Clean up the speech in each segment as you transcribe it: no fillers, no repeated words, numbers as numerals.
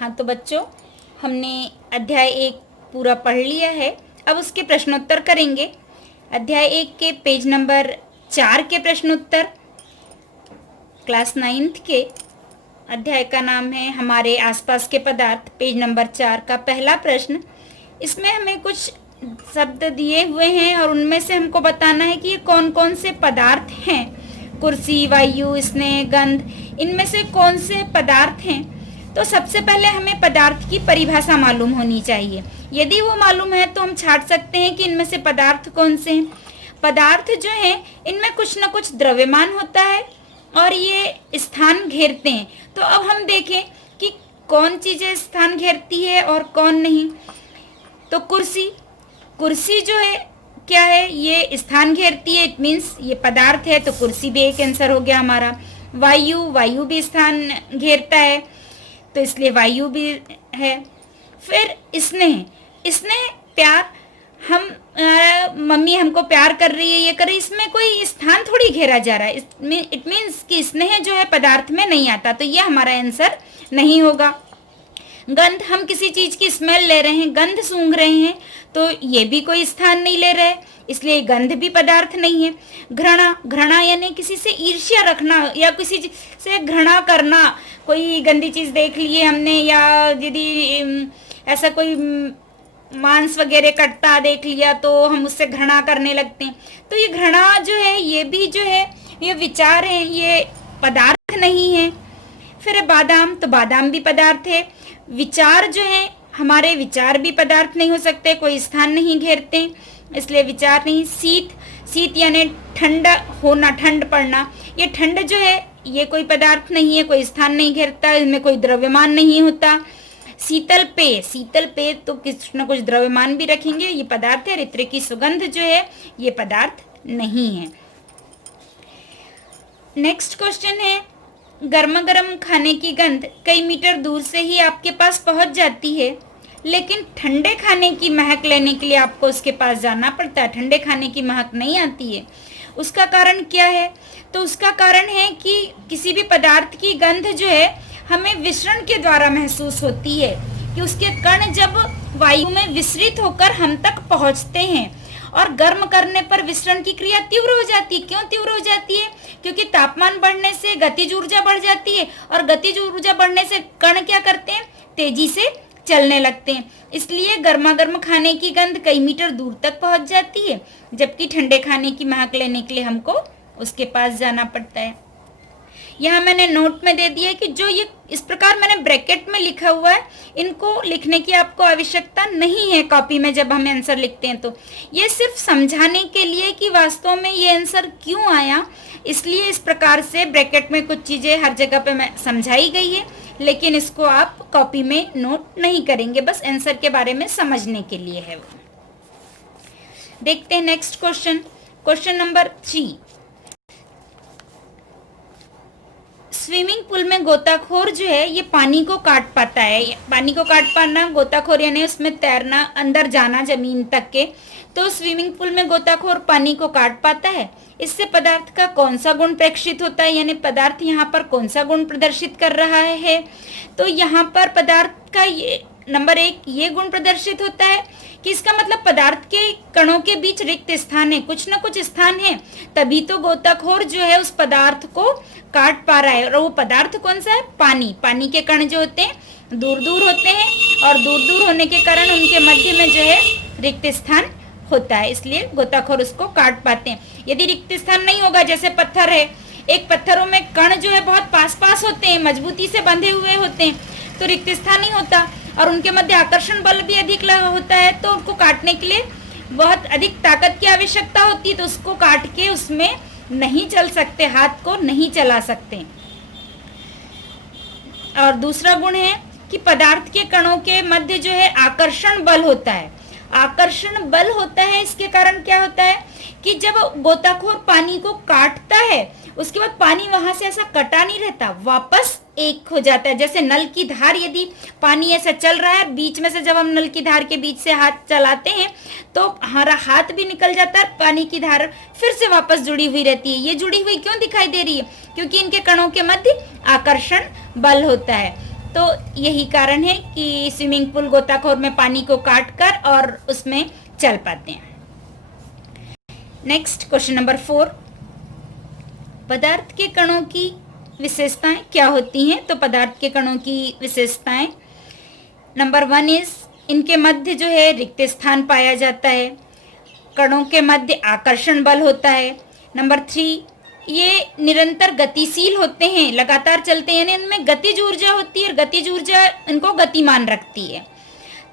हाँ तो बच्चों, हमने अध्याय 1 पूरा पढ़ लिया है। अब उसके प्रश्नोत्तर करेंगे। अध्याय 1 के पेज नंबर 4 के प्रश्नोत्तर, क्लास 9th के अध्याय का नाम है हमारे आसपास के पदार्थ। पेज नंबर 4 का पहला प्रश्न, इसमें हमें कुछ शब्द दिए हुए हैं और उनमें से हमको बताना है कि ये कौन कौन से पदार्थ हैं। कुर्सी, वायु, स्नेह, गंध, इनमें से कौन से पदार्थ हैं। तो सबसे पहले हमें पदार्थ की परिभाषा मालूम होनी चाहिए। यदि वो मालूम है तो हम छांट सकते हैं कि इनमें से पदार्थ कौन से हैं। पदार्थ जो हैं इनमें कुछ न कुछ द्रव्यमान होता है और ये स्थान घेरते हैं। तो अब हम देखें कि कौन चीज़ें स्थान घेरती है और कौन नहीं। तो कुर्सी जो है क्या है, ये स्थान घेरती है, इट मीन्स ये पदार्थ है, तो कुर्सी भी एक आंसर हो गया हमारा। वायु भी स्थान घेरता है, तो इसलिए वायु भी है। फिर स्नेह प्यार, हम मम्मी हमको प्यार कर रही है, ये कर रही है, इसमें कोई स्थान थोड़ी घेरा जा रहा है। इट मीन्स कि स्नेह जो है पदार्थ में नहीं आता, तो ये हमारा आंसर नहीं होगा। गंध, हम किसी चीज की स्मेल ले रहे हैं, गंध सूंघ रहे हैं, तो ये भी कोई स्थान नहीं ले रहे, इसलिए गंध भी पदार्थ नहीं है। घृणा यानी किसी से ईर्ष्या रखना या किसी से घृणा करना। कोई गंदी चीज देख लिए हमने, या यदि ऐसा कोई मांस वगैरह कटता देख लिया तो हम उससे घृणा करने लगते हैं। तो ये घृणा जो है, ये भी जो है ये विचार है, ये पदार्थ नहीं है। फिर बादाम, तो बादाम भी पदार्थ है। विचार जो है हमारे, विचार भी पदार्थ नहीं हो सकते, कोई स्थान नहीं घेरते, इसलिए विचार नहीं। शीत यानी ठंडा होना, ठंड पड़ना, ये ठंड जो है ये कोई पदार्थ नहीं है, कोई स्थान नहीं घेरता, इसमें कोई द्रव्यमान नहीं होता। शीतल पेय तो कुछ न कुछ द्रव्यमान भी रखेंगे, ये पदार्थ है। इत्र की सुगंध जो है ये पदार्थ नहीं है। नेक्स्ट क्वेश्चन है, गर्मा गर्म खाने की गंध कई मीटर दूर से ही आपके पास पहुंच जाती है, लेकिन ठंडे खाने की महक लेने के लिए आपको उसके पास जाना पड़ता है। ठंडे खाने की महक नहीं आती है। उसका कारण क्या है? तो उसका कारण है कि किसी भी पदार्थ की गंध जो है हमें विसरण के द्वारा महसूस होती है, कि उसके कण जब वायु में विसरित होकर हम तक पहुंचते हैं, और गर्म करने पर विसरण की क्रिया तीव्र हो जाती है। क्यों तीव्र हो जाती है? क्योंकि तापमान बढ़ने से गतिज ऊर्जा बढ़ जाती है, और गतिज ऊर्जा बढ़ने से कण क्या करते हैं? तेजी से चलने लगते हैं। इसलिए गर्मा गर्म खाने की गंध कई मीटर दूर तक पहुंच जाती है, जबकि ठंडे खाने की महक लेने के लिए हमको उसके पास जाना पड़ता है। यहाँ मैंने नोट में दे दिया है कि जो ये इस प्रकार मैंने ब्रैकेट में लिखा हुआ है, इनको लिखने की आपको आवश्यकता नहीं है कॉपी में जब हम आंसर लिखते हैं। तो ये सिर्फ समझाने के लिए कि वास्तव में ये आंसर क्यों आया, इसलिए इस प्रकार से ब्रैकेट में कुछ चीज़ें हर जगह पे मैं समझाई गई है, लेकिन इसको आप कॉपी में नोट नहीं करेंगे, बस आंसर के बारे में समझने के लिए है वो। देखते हैं next question, question number 3। Swimming pool में गोताखोर जो है ये पानी को काट पाता है। पानी को काट पाना, गोताखोर यानी उसमें तैरना, अंदर जाना जमीन तक के। तो स्विमिंग पूल में गोताखोर पानी को काट पाता है। इससे पदार्थ का कौन सा गुण प्रेक्षित होता है, यानी पदार्थ यहाँ पर कौन सा गुण प्रदर्शित कर रहा है? तो यहाँ पर पदार्थ का ये नंबर 1 ये गुण प्रदर्शित होता है कि इसका मतलब पदार्थ के कणों के बीच रिक्त स्थान है, कुछ न कुछ स्थान है, तभी तो गोताखोर जो है उस पदार्थ को काट पा रहा है। और वो पदार्थ कौन सा है? पानी के कण जो होते हैं दूर दूर होते हैं, और दूर दूर होने के कारण उनके मध्य में जो है रिक्त स्थान होता है, इसलिए गोताखोर उसको काट पाते हैं। यदि रिक्त स्थान नहीं होगा, जैसे पत्थर है, एक पत्थरों में कण जो है बहुत पास पास होते हैं, मजबूती से बंधे हुए होते हैं, तो रिक्त स्थान नहीं होता, और उनके मध्य आकर्षण बल भी अधिक होता है, तो उनको काटने के लिए बहुत अधिक ताकत की आवश्यकता होती है, तो उसको काट के उसमें नहीं चल सकते, हाथ को नहीं चला सकते। और दूसरा गुण है कि पदार्थ के कणों के मध्य जो है आकर्षण बल होता है। आकर्षण बल होता है, इसके कारण क्या होता है कि जब गोताखोर पानी को काटता है, उसके बाद पानी वहां से ऐसा कटा नहीं रहता, वापस एक हो जाता है। जैसे नल की धार, यदि पानी ऐसा चल रहा है, बीच में से जब हम नल की धार के बीच से हाथ चलाते हैं तो हमारा हाथ भी निकल जाता है, पानी की धार फिर से वापस जुड़ी हुई रहती है। ये जुड़ी हुई क्यों दिखाई दे रही है? क्योंकि इनके कणों के मध्य आकर्षण बल होता है। तो यही कारण है कि स्विमिंग पूल गोताखोर में पानी को काट कर और उसमें चल पाते हैं। नेक्स्ट क्वेश्चन नंबर 4, पदार्थ के कणों की विशेषताएं क्या होती हैं? तो पदार्थ के कणों की विशेषताएं, नंबर 1 इज इनके मध्य जो है रिक्त स्थान पाया जाता है। कणों के मध्य आकर्षण बल होता है। नंबर 3, ये निरंतर गतिशील होते हैं, लगातार चलते हैं, यानी इनमें गतिज ऊर्जा होती है और गतिज ऊर्जा इनको गतिमान रखती है।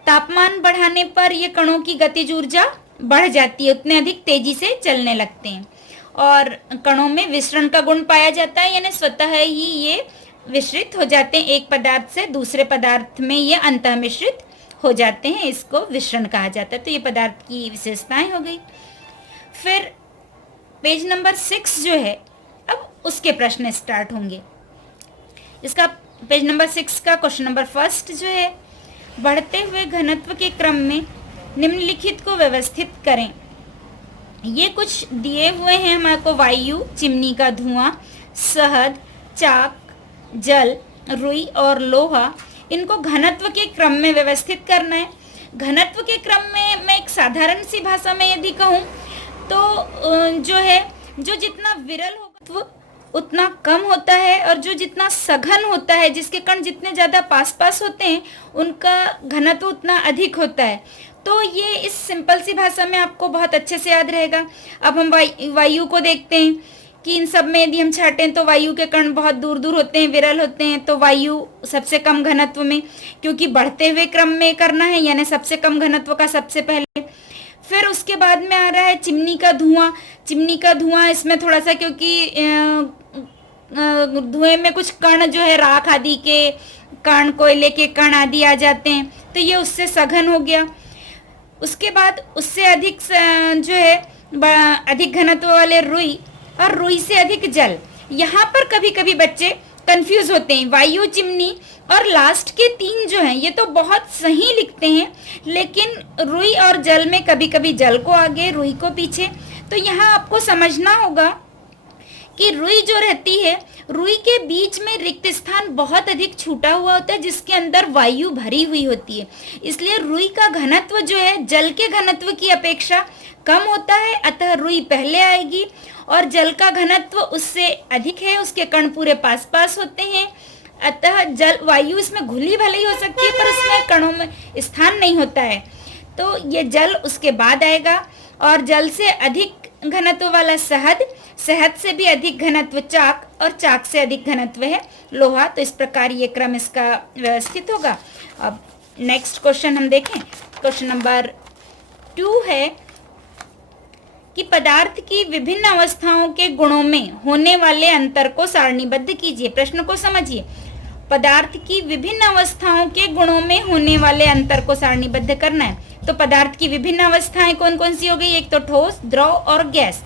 तापमान बढ़ाने पर ये कणों की गतिज ऊर्जा बढ़ जाती है, उतने अधिक तेजी से चलने लगते हैं। और कणों में विसरण का गुण पाया जाता है, यानी स्वतः ही ये विसरित हो जाते हैं, एक पदार्थ से दूसरे पदार्थ में ये अंतः मिश्रित हो जाते हैं, इसको विसरण कहा जाता है। तो ये पदार्थ की विशेषताएं हो गई। फिर पेज नंबर 6 जो है, अब उसके प्रश्न स्टार्ट होंगे। इसका पेज नंबर 6 का क्वेश्चन नंबर 1 जो है, बढ़ते हुए घनत्व के क्रम में निम्नलिखित को व्यवस्थित करें। ये कुछ दिए हुए हैं हमारे को, वायु, चिमनी का धुआं, शहद, चाक, जल, रुई और लोहा, इनको घनत्व के क्रम में व्यवस्थित करना है। घनत्व के क्रम में मैं एक साधारण सी भाषा में यदि कहूँ तो जो है, जो जितना विरल होगा उतना कम होता है, और जो जितना सघन होता है, जिसके कण जितने ज़्यादा पास पास होते हैं, उनका घनत्व उतना अधिक होता है। तो ये इस सिंपल सी भाषा में आपको बहुत अच्छे से याद रहेगा। अब हम वायु को देखते हैं कि इन सब में यदि हम छाटें तो वायु के कण बहुत दूर दूर होते हैं, विरल होते हैं। तो वायु सबसे कम घनत्व में, क्योंकि बढ़ते हुए क्रम में करना है, यानी सबसे कम घनत्व का सबसे पहले। फिर उसके बाद में आ रहा है चिमनी का धुआं। चिमनी का धुआं इसमें थोड़ा सा, क्योंकि धुएं में कुछ कण जो है, राख आदि के कण, कोयले के कण आदि आ जाते हैं, तो ये उससे सघन हो गया। उसके बाद उससे अधिक जो है अधिक घनत्व वाले रुई, और रुई से अधिक जल। यहाँ पर कभी कभी बच्चे कंफ्यूज होते हैं, वायु, चिमनी और लास्ट के 3 जो हैं, ये तो बहुत सही लिखते हैं, लेकिन रुई और जल में कभी कभी जल को आगे, रुई को पीछे। तो यहाँ आपको समझना होगा कि रुई जो रहती है, रुई के बीच में रिक्त स्थान बहुत अधिक छूटा हुआ होता है, जिसके अंदर वायु भरी हुई होती है। इसलिए रुई का घनत्व जो है जल के घनत्व की अपेक्षा कम होता है, अतः रुई पहले आएगी। और जल का घनत्व उससे अधिक है, उसके कण पूरे पास पास होते हैं, अतः जल, वायु इसमें घुली भली हो सकती है पर उसमें कणों में स्थान नहीं होता है, तो ये जल उसके बाद आएगा। और जल से अधिक घनत्व वाला शहद, शहद से भी अधिक घनत्व चाक, और चाक से अधिक घनत्व है लोहा। तो इस प्रकार ये क्रम इसका व्यवस्थित होगा। अब नेक्स्ट क्वेश्चन हम देखें, क्वेश्चन नंबर 2 है कि पदार्थ की विभिन्न अवस्थाओं के गुणों में होने वाले अंतर को सारणीबद्ध कीजिए। प्रश्न को समझिए, पदार्थ की विभिन्न अवस्थाओं के गुणों में होने वाले अंतर को सारणीबद्ध करना है। तो पदार्थ की विभिन्न अवस्थाएं कौन कौन सी हो गई? एक तो ठोस, द्रव और गैस।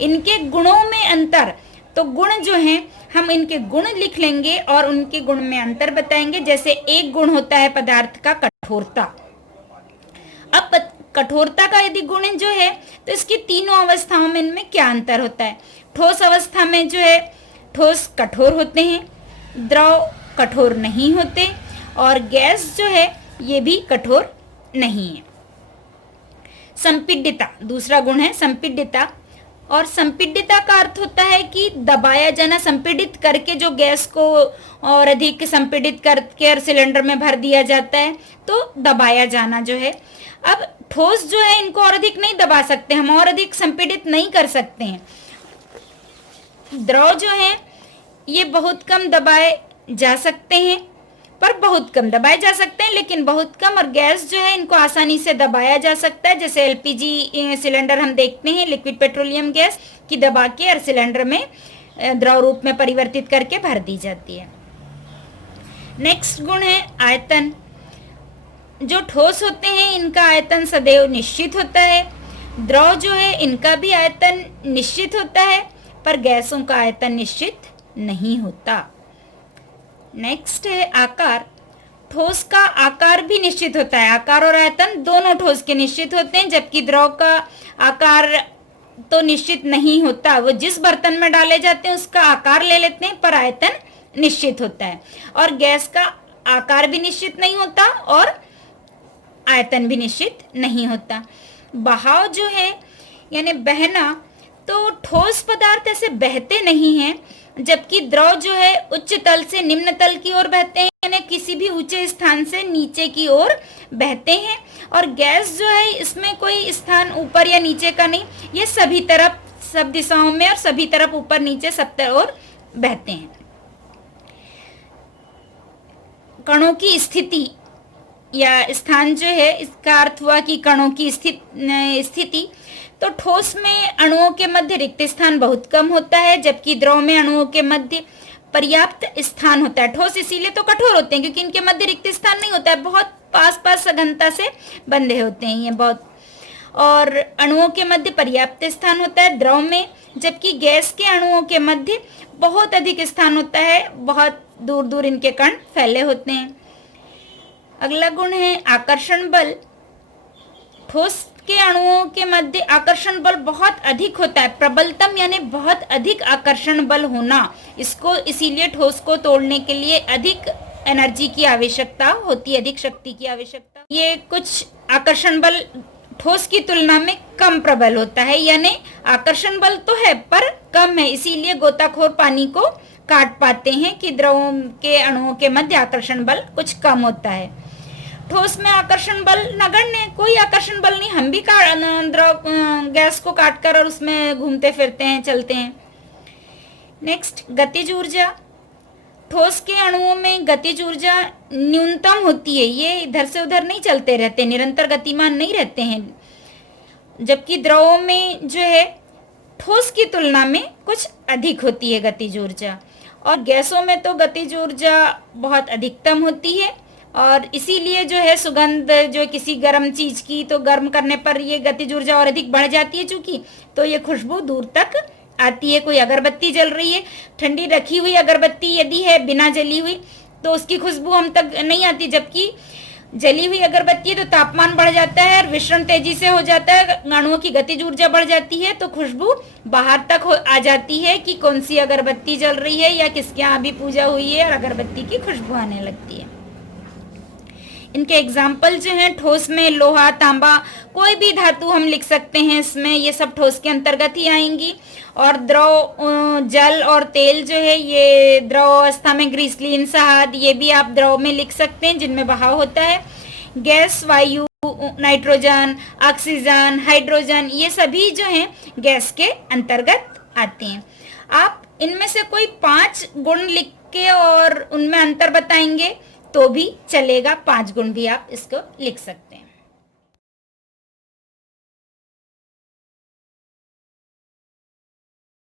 इनके गुणों में अंतर, तो गुण जो हैं हम इनके गुण लिख लेंगे और उनके गुण में अंतर बताएंगे। जैसे एक गुण होता है पदार्थ का कठोरता। अब कठोरता का यदि गुण जो है तो इसकी तीनों अवस्थाओं में इनमें क्या अंतर होता है? ठोस अवस्था में जो है ठोस कठोर होते हैं, द्रव कठोर नहीं होते, और गैस जो है ये भी कठोर नहीं है। संपीड्यता दूसरा गुण है, संपीड्यता। और संपीड्यता का अर्थ होता है कि दबाया जाना, संपीडित करके जो गैस को और अधिक संपीडित करके सिलेंडर में भर दिया जाता है, तो दबाया जाना जो है। अब ठोस जो है इनको और अधिक नहीं दबा सकते हम, और अधिक संपीडित नहीं कर सकते हैं। द्रव जो है ये बहुत कम दबाए जा सकते हैं, पर बहुत कम दबाए जा सकते हैं, लेकिन बहुत कम। और गैस जो है इनको आसानी से दबाया जा सकता है। जैसे एलपीजी सिलेंडर हम देखते हैं, लिक्विड पेट्रोलियम गैस की दबा के और सिलेंडर में द्रव रूप में परिवर्तित करके भर दी जाती है। नेक्स्ट गुण है आयतन। जो ठोस होते हैं इनका आयतन सदैव निश्चित होता है। द्रव जो है इनका भी आयतन निश्चित होता है, पर गैसों का आयतन निश्चित नहीं होता। नेक्स्ट है आकार। ठोस का आकार भी निश्चित होता है, आकार और आयतन दोनों ठोस के निश्चित होते हैं, जबकि द्रव का आकार तो निश्चित नहीं होता। वो जिस बर्तन में डाले जाते हैं उसका आकार ले लेते हैं, पर आयतन निश्चित होता है। और गैस का आकार भी निश्चित नहीं होता और आयतन भी निश्चित नहीं होता। बहाव जो है यानी बहना, तो ठोस पदार्थ ऐसे बहते नहीं हैं, जबकि द्रव जो है उच्च तल से निम्न तल की ओर बहते हैं, यानी किसी भी ऊंचे स्थान से नीचे की ओर बहते हैं। और गैस जो है इसमें कोई स्थान ऊपर या नीचे का नहीं, ये सभी तरफ, सब दिशाओं में और सभी तरफ, ऊपर नीचे सब ओर बहते हैं। कणों की स्थिति या स्थान जो है, इसका अर्थ हुआ कि कणों की स्थिति। तो ठोस में अणुओं के मध्य रिक्त स्थान बहुत कम होता है, जबकि द्रव में अणुओं के मध्य पर्याप्त स्थान होता है। ठोस इसीलिए तो कठोर होते हैं क्योंकि इनके मध्य रिक्त स्थान नहीं होता है, बहुत पास पास सघनता से बंधे होते हैं ये बहुत। और अणुओं के मध्य पर्याप्त स्थान होता है द्रव में, जबकि गैस के अणुओं के मध्य बहुत अधिक स्थान होता है, बहुत दूर दूर इनके कण फैले होते हैं। अगला गुण है आकर्षण बल। ठोस के अणुओं के मध्य आकर्षण बल बहुत अधिक होता है, प्रबलतम यानी बहुत अधिक आकर्षण बल होना। इसको इसीलिए ठोस को तोड़ने के लिए अधिक एनर्जी की आवश्यकता होती है, अधिक शक्ति की आवश्यकता। ये कुछ आकर्षण बल ठोस की तुलना में कम प्रबल होता है, यानी आकर्षण बल तो है पर कम है, इसीलिए गोताखोर पानी को काट पाते हैं कि द्रवों के अणुओं के मध्य आकर्षण बल कुछ कम होता है। ठोस में आकर्षण बल नगण्य, कोई आकर्षण बल नहीं, हम भी द्रव गैस को काटकर और उसमें घूमते फिरते हैं, चलते हैं। नेक्स्ट गतिज ऊर्जा। ठोस के अणुओं में गतिज ऊर्जा न्यूनतम होती है, ये इधर से उधर नहीं चलते रहते, निरंतर गतिमान नहीं रहते हैं, जबकि द्रवों में जो है ठोस की तुलना में कुछ अधिक होती है गतिज ऊर्जा। और गैसों में तो गतिज ऊर्जा बहुत अधिकतम होती है, और इसीलिए जो है सुगंध जो किसी गर्म चीज की, तो गर्म करने पर ये गतिज ऊर्जा और अधिक बढ़ जाती है चूंकि, तो ये खुशबू दूर तक आती है। कोई अगरबत्ती जल रही है, ठंडी रखी हुई अगरबत्ती यदि है बिना जली हुई, तो उसकी खुशबू हम तक नहीं आती, जबकि जली हुई अगरबत्ती है तो तापमान बढ़ जाता है और विषरण तेजी से हो जाता है, अणुओं की गतिज ऊर्जा बढ़ जाती है, तो खुशबू बाहर तक आ जाती है कि कौन सी अगरबत्ती जल रही है या किसके यहाँ भी पूजा हुई है, और अगरबत्ती की खुशबू आने लगती है। इनके एग्जाम्पल जो हैं, ठोस में लोहा, तांबा, कोई भी धातु हम लिख सकते हैं इसमें, ये सब ठोस के अंतर्गत ही आएंगी। और द्रव, जल और तेल जो है ये द्रव अवस्था में ग्रीसलीन, शहद, ये भी आप द्रव में लिख सकते हैं जिनमें बहाव होता है। गैस, वायु, नाइट्रोजन, ऑक्सीजन, हाइड्रोजन, ये सभी जो हैं गैस के अंतर्गत आते हैं। आप इनमें से कोई 5 गुण लिख के और उनमें अंतर बताएंगे तो भी चलेगा, 5 गुण भी आप इसको लिख सकते हैं।